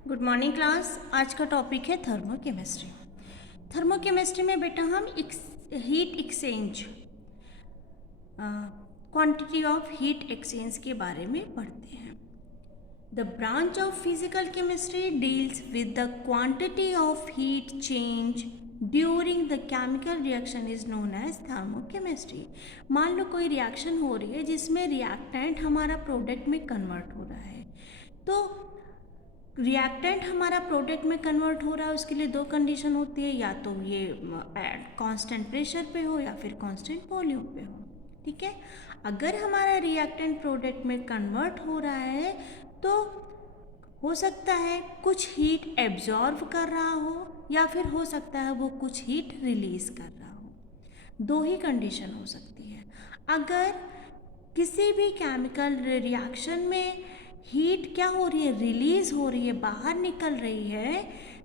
Good morning class. आज का topic है थर्मोकेमिस्ट्री। थर्मोकेमिस्ट्री में बेटा हम heat exchange, quantity of heat exchange के बारे में पढ़ते हैं। The branch of physical chemistry deals with the quantity of heat change during the chemical reaction is known as thermochemistry. मान लो कोई रिएक्शन हो रही है जिसमें रिएक्टेंट हमारा प्रोडक्ट में कन्वर्ट हो रहा है, तो रिएक्टेंट हमारा प्रोडक्ट में कन्वर्ट हो रहा है, उसके लिए दो कंडीशन होती है, या तो ये कांस्टेंट प्रेशर पे हो या फिर कांस्टेंट वॉल्यूम पे हो। ठीक है, अगर हमारा रिएक्टेंट प्रोडक्ट में कन्वर्ट हो रहा है तो हो सकता है कुछ हीट एब्जॉर्ब कर रहा हो या फिर हो सकता है वो कुछ हीट रिलीज कर रहा हो। दो ही कंडीशन हो सकती है। अगर किसी भी केमिकल रिएक्शन में हीट क्या हो रही है, रिलीज हो रही है, बाहर निकल रही है,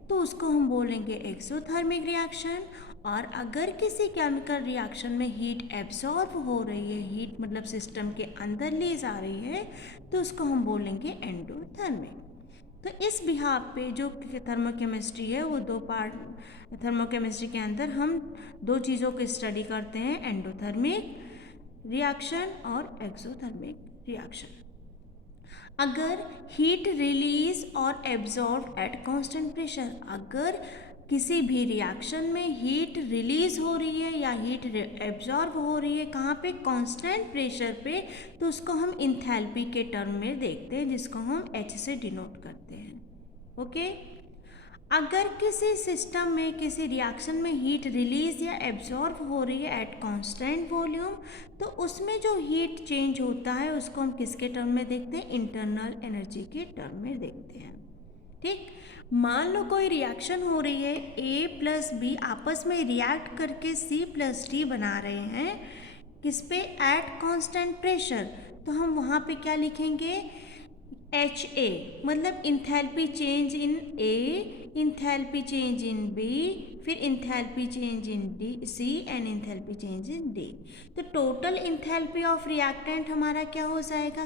तो उसको हम बोलेंगे एक्सोथर्मिक रिएक्शन। और अगर किसी केमिकल रिएक्शन में हीट एब्जॉर्ब हो रही है, हीट मतलब सिस्टम के अंदर ले जा रही है, तो उसको हम बोलेंगे एंडोथर्मिक। तो इस बिहाफ पे जो थर्मोकेमिस्ट्री है वो दो पार्ट, थर्मोकेमिस्ट्री के अंदर हम दो चीज़ों की स्टडी करते हैं, एंडोथर्मिक रिएक्शन और एक्सोथर्मिक रिएक्शन। अगर हीट रिलीज और एब्जॉर्ब एट कांस्टेंट प्रेशर, अगर किसी भी रिएक्शन में हीट रिलीज हो रही है या हीट एब्जॉर्ब हो रही है, कहाँ पे, कांस्टेंट प्रेशर पे, तो उसको हम इंथैल्पी के टर्म में देखते हैं, जिसको हम H से डिनोट करते हैं। ओके, अगर किसी सिस्टम में किसी रिएक्शन में हीट रिलीज या एब्जॉर्ब हो रही है एट कांस्टेंट वॉल्यूम, तो उसमें जो हीट चेंज होता है उसको हम किसके टर्म में देखते हैं, इंटरनल एनर्जी के टर्म में देखते हैं। ठीक, मान लो कोई रिएक्शन हो रही है, A प्लस बी आपस में रिएक्ट करके C प्लस डी बना रहे हैं, किस पे, एट कांस्टेंट प्रेशर, तो हम वहाँ पे क्या लिखेंगे, HA, मतलब enthalpy change in A, enthalpy change in B, फिर enthalpy change in C and enthalpy change in D। तो टोटल इंथैल्पी ऑफ रिएक्टेंट हमारा क्या हो जाएगा,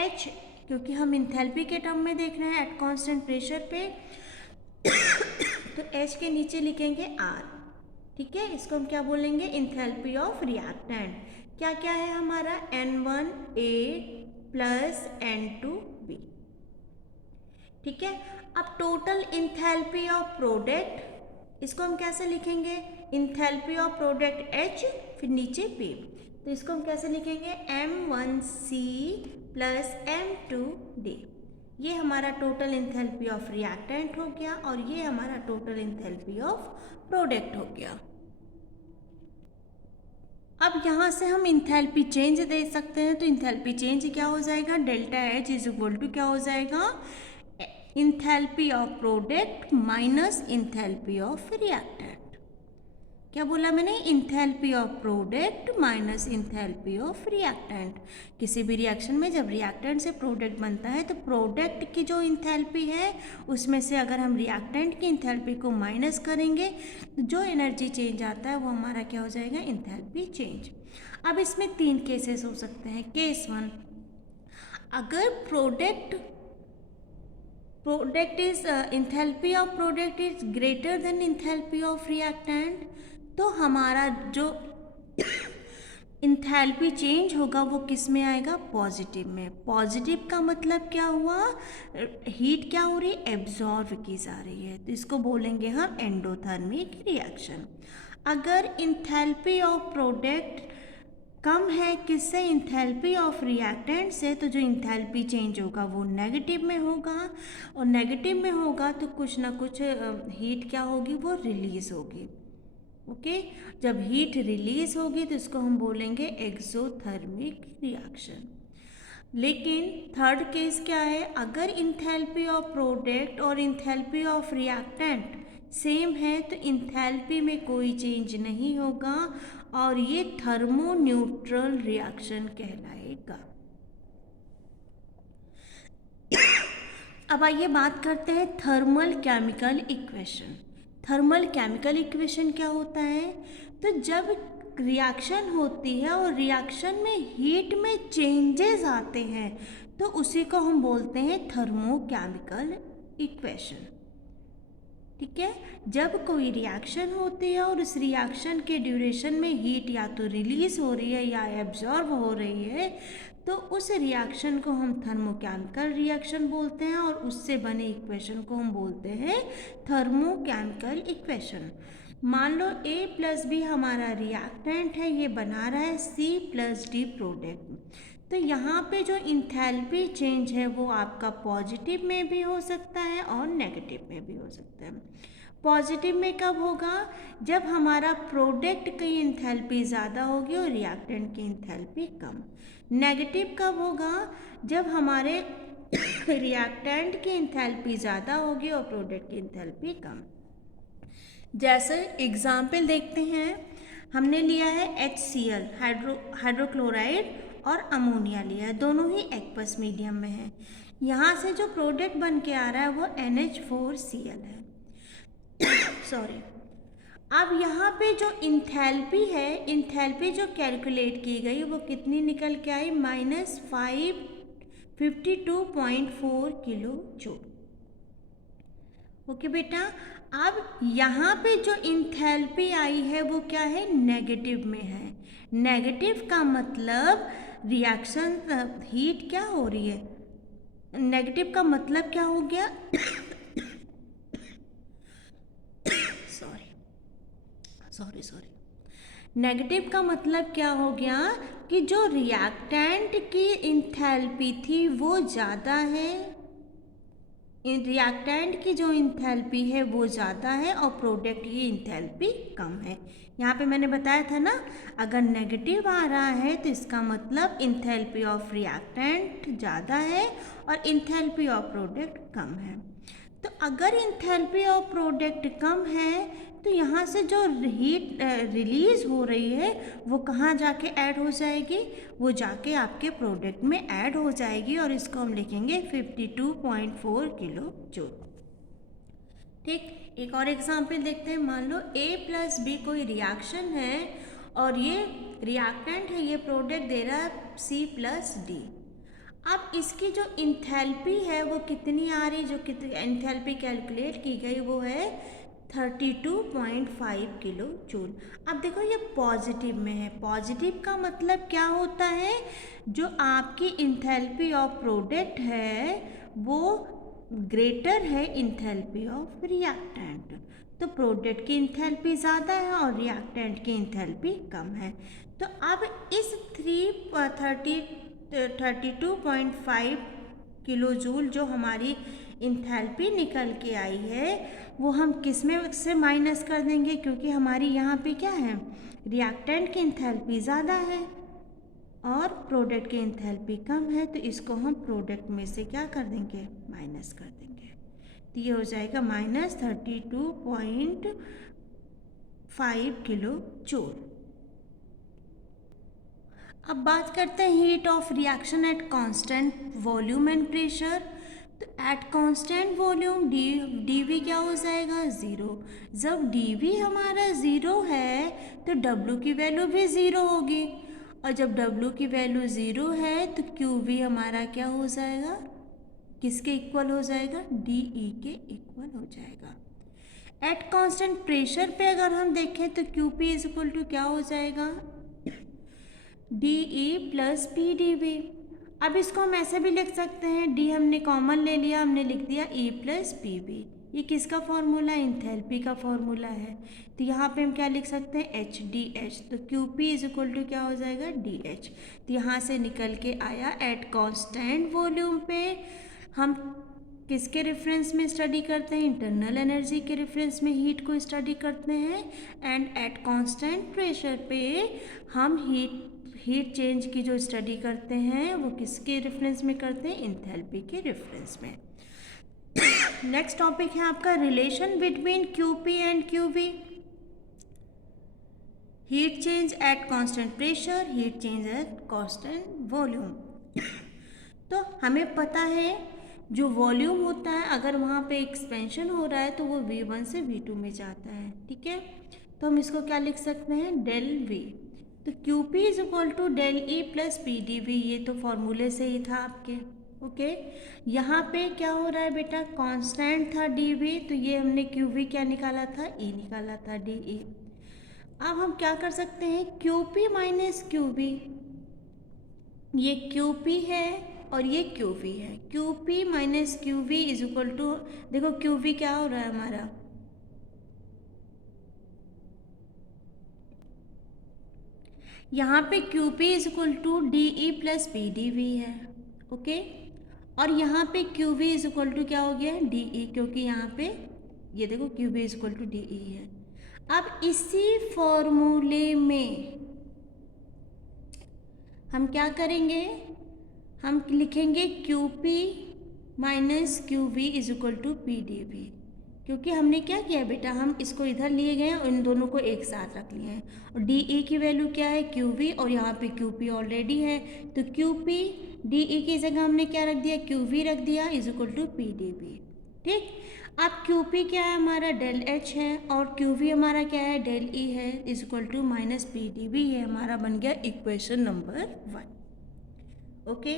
H, क्योंकि हम इंथैल्पी के टर्म में देख रहे हैं एट कांस्टेंट प्रेशर पे, तो H के नीचे लिखेंगे R। ठीक है, इसको हम क्या बोलेंगे, इंथैल्पी ऑफ रिएक्टेंट। क्या क्या है हमारा, N1A प्लस N2B। ठीक है, अब टोटल इंथैल्पी ऑफ प्रोडक्ट, इसको हम कैसे लिखेंगे, इंथैल्पी ऑफ प्रोडक्ट H, फिर नीचे P, तो इसको हम कैसे लिखेंगे, M1C प्लस M2D। ये हमारा टोटल इंथैल्पी ऑफ रिएक्टेंट हो गया और ये हमारा टोटल इंथैल्पी ऑफ प्रोडक्ट हो गया। अब यहाँ से हम इंथैल्पी चेंज दे सकते हैं, तो इंथैल्पी चेंज क्या हो जाएगा, delta H is equal to क्या हो जाएगा, enthalpy of product minus enthalpy of reactant. क्या बोला मैंने, enthalpy of product minus enthalpy of reactant. किसी भी रिएक्शन में जब रिएक्टेंट से प्रोडक्ट बनता है तो प्रोडक्ट की जो इंथैल्पी है उसमें से अगर हम रिएक्टेंट की इंथैल्पी को माइनस करेंगे तो जो एनर्जी चेंज आता है वो हमारा क्या हो जाएगा, इंथैल्पी चेंज। अब इसमें तीन केसेस हो सकते हैं। केस 1, अगर product is enthalpy of product is greater than enthalpy of reactant, तो हमारा जो इंथैल्पी चेंज होगा वो किस में आएगा, पॉजिटिव में। पॉजिटिव का मतलब क्या हुआ, हीट क्या हो रही है, एब्जॉर्ब की जा रही है, तो इसको बोलेंगे हम एंडोथर्मिक रिएक्शन। अगर इंथैल्पी ऑफ प्रोडक्ट कम है किससे, इंथैल्पी ऑफ रिएक्टेंट से, तो जो इंथैल्पी चेंज होगा वो नेगेटिव में होगा, और नेगेटिव में होगा तो कुछ ना कुछ हीट क्या होगी, वो रिलीज होगी। ओके, जब हीट रिलीज होगी तो इसको हम बोलेंगे एक्सोथर्मिक रिएक्शन। लेकिन थर्ड केस क्या है, अगर इंथैल्पी ऑफ प्रोडक्ट और इंथैल्पी ऑफ रिएक्टेंट सेम है तो इंथैल्पी में कोई चेंज नहीं होगा और ये थर्मो न्यूट्रल रिएक्शन कहलाएगा। अब आइए बात करते हैं thermal chemical equation. Thermal chemical equation क्या होता है, तो जब रिएक्शन होती है और रिएक्शन में हीट में चेंजेस आते हैं तो उसी को हम बोलते हैं थर्मोकेमिकल इक्वेशन। ठीक है, जब कोई रिएक्शन होती है और उस रिएक्शन के ड्यूरेशन में हीट या तो रिलीज हो रही है या एब्जॉर्ब हो रही है, तो उस रिएक्शन को हम थर्मोकेमिकल रिएक्शन बोलते हैं और उससे बने इक्वेशन को हम बोलते हैं थर्मोकेमिकल इक्वेशन। मान लो A प्लस बी हमारा रिएक्टेंट है, ये बना रहा है C प्लस डी प्रोडक्ट। तो यहाँ पे जो इंथैल्पी चेंज है वो आपका पॉजिटिव में भी हो सकता है और नेगेटिव में भी हो सकता है। पॉजिटिव में कब होगा? जब हमारा प्रोडक्ट की इंथैल्पी ज़्यादा होगी और रिएक्टेंट की इंथैल्पी कम। नेगेटिव कब होगा? जब हमारे रिएक्टेंट की इंथैल्पी ज़्यादा होगी और प्रोडक्ट की इंथैल्पी कम। जैसे एग्जाम्पल देखते हैं, हमने लिया है HCl हाइड्रोक्लोराइड और अमोनिया लिया है, दोनों ही एक्वस मीडियम में है। यहाँ से जो प्रोडक्ट बन के आ रहा है वो NH4Cl है। सॉरी। अब यहाँ पे जो इंथैल्पी है, इंथैल्पी जो कैलकुलेट की गई वो कितनी निकल के आई? -552.4 किलो जूल। ओके बेटा, अब यहाँ पे जो इंथैल्पी आई है वो क्या है? नेगेटिव में है। नेगेटिव का मतलब रिएक्शन हीट क्या हो रही है? नेगेटिव का मतलब क्या हो गया? सॉरी। नेगेटिव का मतलब क्या हो गया कि जो रिएक्टेंट की इंथैल्पी थी वो ज़्यादा है, रिएक्टेंट की जो इंथैल्पी है वो ज़्यादा है और प्रोडक्ट की इंथैल्पी कम है। यहाँ पे मैंने बताया था ना, अगर नेगेटिव आ रहा है तो इसका मतलब इंथैल्पी ऑफ रिएक्टेंट ज़्यादा है और इंथैल्पी ऑफ प्रोडक्ट कम है। तो अगर इंथैल्पी ऑफ प्रोडक्ट कम है तो यहाँ से जो हीट रिलीज हो रही है वो कहाँ जाके ऐड हो जाएगी? वो जाके आपके प्रोडक्ट में ऐड हो जाएगी और इसको हम लिखेंगे 52.4 किलो जूल। ठीक, एक और एग्जांपल देखते हैं। मान लो A प्लस बी कोई रिएक्शन है और ये रिएक्टेंट है, ये प्रोडक्ट दे रहा है C प्लस डी। अब इसकी जो इंथैल्पी है वो कितनी आ रही? जो कितनी इंथैल्पी कैलकुलेट की गई वो है 32.5 किलो जूल। अब देखो ये पॉजिटिव में है। पॉजिटिव का मतलब क्या होता है? जो आपकी इंथैल्पी ऑफ प्रोडक्ट है वो ग्रेटर है इंथैल्पी ऑफ रिएक्टेंट। तो प्रोडक्ट की इंथैल्पी ज़्यादा है और रिएक्टेंट की इंथैल्पी कम है। तो अब इस 32.5 किलो जूल जो हमारी इंथैल्पी निकल के आई है वो हम किस में से माइनस कर देंगे? क्योंकि हमारी यहाँ पे क्या है? रिएक्टेंट की इंथैल्पी ज़्यादा है और प्रोडक्ट की इंथैल्पी कम है, तो इसको हम प्रोडक्ट में से क्या कर देंगे? माइनस कर देंगे। तो ये हो जाएगा -32.5 किलो जूल। अब बात करते हैं heat of reaction at constant volume and pressure. तो at constant volume D V क्या हो जाएगा? 0। जब डी वी हमारा 0 है तो डब्ल्यू की वैल्यू भी 0 होगी और जब डब्ल्यू की वैल्यू 0 है तो क्यू वी हमारा क्या हो जाएगा? किसके इक्वल हो जाएगा? डी ई के इक्वल हो जाएगा। एट कांस्टेंट प्रेशर पे अगर हम देखें तो Q P is equal to क्या हो जाएगा? D E plus P D V. अब इसको हम ऐसे भी लिख सकते हैं, डी हमने कॉमन ले लिया, हमने लिख दिया ई प्लस पी वी। ये किसका फॉर्मूला? इंथैल्पी का फॉर्मूला है। तो यहाँ पे हम क्या लिख सकते हैं? H D H. तो Q P is equal to क्या हो जाएगा? D H. तो यहाँ से निकल के आया एट कांस्टेंट वॉल्यूम पे हम किसके रेफरेंस में स्टडी करते हैं? इंटरनल एनर्जी के रेफरेंस में हीट को स्टडी करते हैं। एंड एट कांस्टेंट प्रेशर पे हम हीट चेंज की जो स्टडी करते हैं वो किसके रेफरेंस में करते हैं? इंथैल्पी के रेफरेंस में। नेक्स्ट टॉपिक है आपका relation between QP and QV. Heat change at constant pressure, heat change at constant volume. तो हमें पता है जो वॉल्यूम होता है अगर वहाँ पे एक्सपेंशन हो रहा है तो वो V1 से V2 में जाता है। ठीक है, तो हम इसको क्या लिख सकते हैं? Del V। तो QP is equal to del E plus P D V. ये तो फॉर्मूले से ही था आपके। ओके। यहाँ पे क्या हो रहा है बेटा, कांस्टेंट था dV, तो ये हमने QV क्या निकाला था, E निकाला था dE। अब हम क्या कर सकते हैं, QP माइनस QV, ये QP है और ये QV है, QP minus QV is equal to, देखो QV क्या हो रहा है हमारा, यहाँ पे QP is equal to DE plus PDV है, ओके। और यहाँ पे QV इज इक्वल टू क्या हो गया, DE, क्योंकि यहाँ पे ये देखो QV is equal to DE है। अब इसी फॉर्मूले में हम क्या करेंगे, हम लिखेंगे QP minus QV is equal to PDV, क्योंकि हमने क्या किया बेटा, हम इसको इधर लिए गए और इन दोनों को एक साथ रख लिए हैं, और DE की वैल्यू क्या है, QV, और यहाँ पे QP ऑलरेडी है, तो QP DE की जगह हमने क्या रख दिया, QV रख दिया इज इक्वल टू PDV, ठीक। अब QP क्या है हमारा, डेल H है, और QV हमारा क्या है, डेल E है, is equal to minus PDV है, हमारा बन गया इक्वेशन नंबर 1, ओके।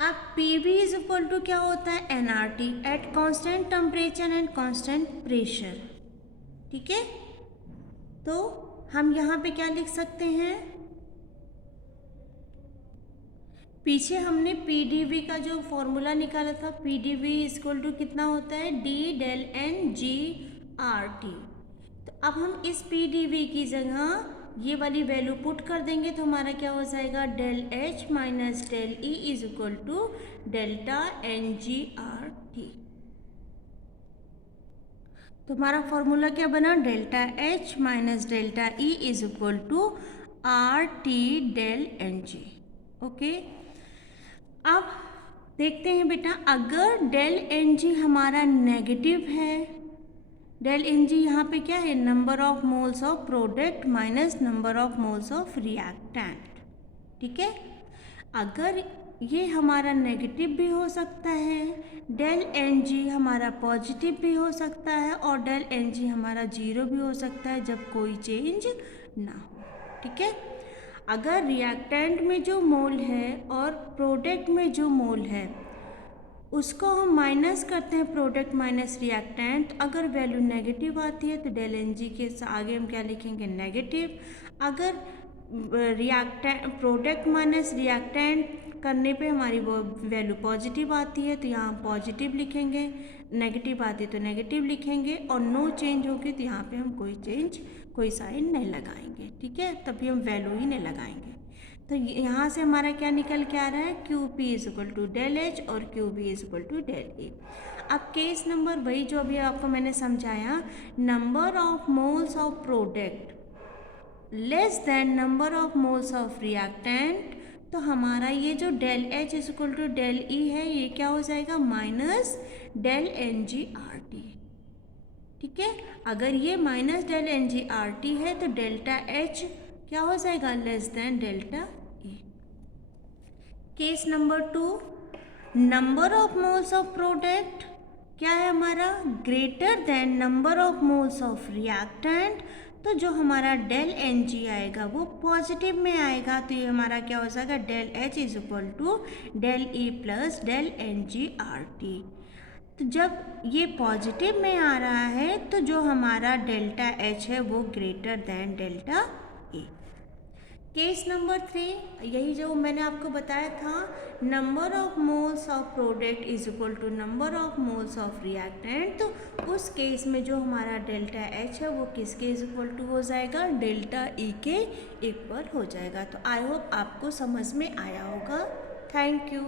अब PV इज इक्वल टू क्या होता है, nRT, at constant temperature and constant pressure, ठीक है। तो हम यहाँ पे क्या लिख सकते हैं, पीछे हमने PDV का जो फॉर्मूला निकाला था, PDV इज इक्वल टू कितना होता है, D del N G RT। तो अब हम इस PDV की जगह ये वाली वैल्यू पुट कर देंगे, तो हमारा क्या हो जाएगा, del H minus del E is equal to delta NGRT। तो हमारा फॉर्मूला क्या बना, delta H minus delta E is equal to RT del NG, okay. अब देखते हैं बेटा, अगर डेल NG हमारा नेगेटिव है, डेल NG यहाँ पे क्या है, number of moles of product minus number of moles of reactant, ठीक है। अगर ये हमारा नेगेटिव भी हो सकता है, डेल NG हमारा पॉजिटिव भी हो सकता है, और डेल NG हमारा 0 भी हो सकता है जब कोई चेंज ना हो, ठीक है। अगर रिएक्टेंट में जो मोल है और प्रोडक्ट में जो मोल है उसको हम माइनस करते हैं, प्रोडक्ट माइनस रिएक्टेंट, अगर वैल्यू नेगेटिव आती है तो डेल NG के आगे हम क्या लिखेंगे, नेगेटिव। अगर रिएक्टेंट प्रोडक्ट माइनस रिएक्टेंट करने पे हमारी वो वैल्यू पॉजिटिव आती है तो यहाँ पॉजिटिव लिखेंगे, नेगेटिव आती है तो नेगेटिव लिखेंगे, और नो चेंज होगी तो यहाँ पे हम कोई साइन नहीं लगाएंगे, ठीक है, तभी हम वैल्यू ही नहीं लगाएंगे। तो यहाँ से हमारा क्या निकल के आ रहा है, QP is equal to del H और QV is equal to del E। अब केस नंबर वही जो अभी आपको मैंने समझाया, number of moles of product less than number of moles of reactant, तो हमारा ये जो del H is equal to del E है, ये क्या हो जाएगा, माइनस डेल NGRT, ठीक है। अगर ये माइनस डेल NGRT है तो डेल्टा H क्या हो जाएगा, less than delta E। Case number 2, number of moles of product क्या है हमारा, greater than number of moles of reactant, तो जो हमारा डेल NG आएगा वो पॉजिटिव में आएगा, तो ये हमारा क्या हो जाएगा, del H is equal to del E plus del NGRT। तो जब ये पॉजिटिव में आ रहा है तो जो हमारा डेल्टा H है वो greater than delta E। Case number 3, यही जो मैंने आपको बताया था, number of moles of product is equal to number of moles of reactant, तो उस केस में जो हमारा डेल्टा H है वो किसके इज इक्वल टू हो जाएगा, डेल्टा E के इक्वल हो जाएगा। तो आई होप आपको समझ में आया होगा। Thank you.